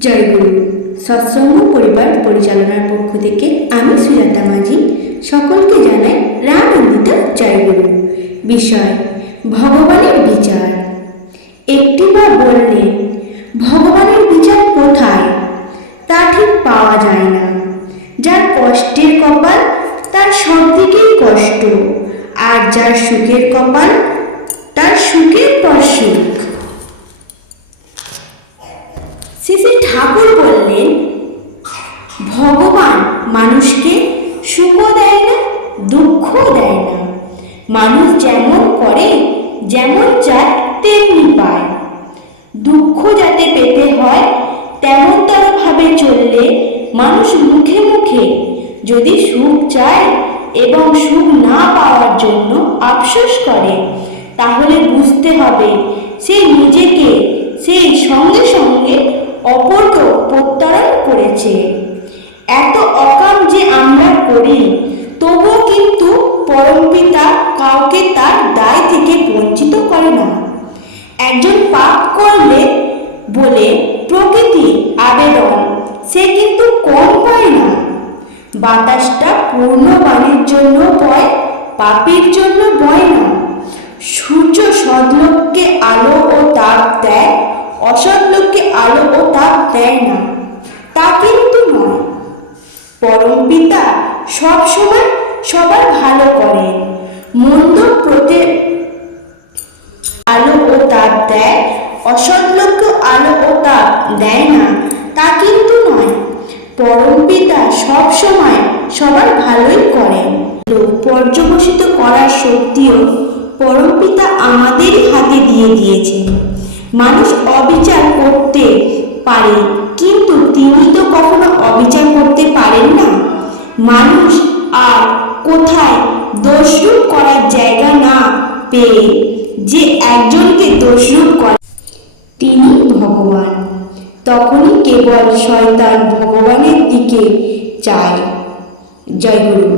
জয়গুরু। সৎসঙ্গ পরিবার পরিচালনার পক্ষ থেকে আমি সুজাতা মাঝি সকলকে জানাই রানন্দিত জয়গুরু। বিষয়, ভগবানের বিচার। একটি বা বললে, ভগবানের বিচার কোথায়? তা ঠিক পাওয়া যায় না। যার কষ্টের কপাল, তার সব কষ্ট। আর যার সুখের কপাল, তার সুখের পর সুখ শ্রী ঠাকুর বললেন, ভগবান মানুষকে সুখ দেয় না দুঃখ দেয় না। মানুষ যেমন করে, যেমন চায়, তেমনি পায়। দুঃখ যাতে পেতে হয়, তেমন ভাবে চললে মানুষ মুখে মুখে যদি সুখ চায় এবং সুখ না পাওয়ার জন্য আফসোস করে, তাহলে বুঝতে হবে সে নিজেকে করেছে এত অকাম যে আমরা করি, তবুও কিন্তু পরমপিতা কাউকে তার দায় থেকে বঞ্চিত করে না। একজন পাপ করলে বলে, প্রকৃতি আবেদন, সে কিন্তু কম পায় না। বাতাসটা পূর্ণ বাণীর জন্য বয়, পাপের জন্য বয় না। সূর্য সদলোককে আলো ও তাপ দেয়, অসৎলোককে আলো ও তাপ দেয় না। তা কিন্তু নয়। পরম পিতা সবসময় সবার ভালো করেন। মন্দ প্রতি আলো ও তাপ দেয়, অসৎ লোককে আলো ও তাপ দেয় না, তা কিন্তু নয়। পরম পিতা সবসময় সবার ভালোই লোক পর্যবসিত করার শক্তিও পরম পিতা আমাদেরই হাতে দিয়ে দিয়েছেন। মানুষ অবিচার করতে পারে তিনি তো কখনো অবিচার করতে পারেন না। মানুষ আর কোথায় দোষরূপ করার জায়গা না পেয়ে যে একজনকে দোষরূপ করে, তিনি ভগবান। তখনই কেবল শয়তান ভগবানের দিকে চায়। জয় গুরু।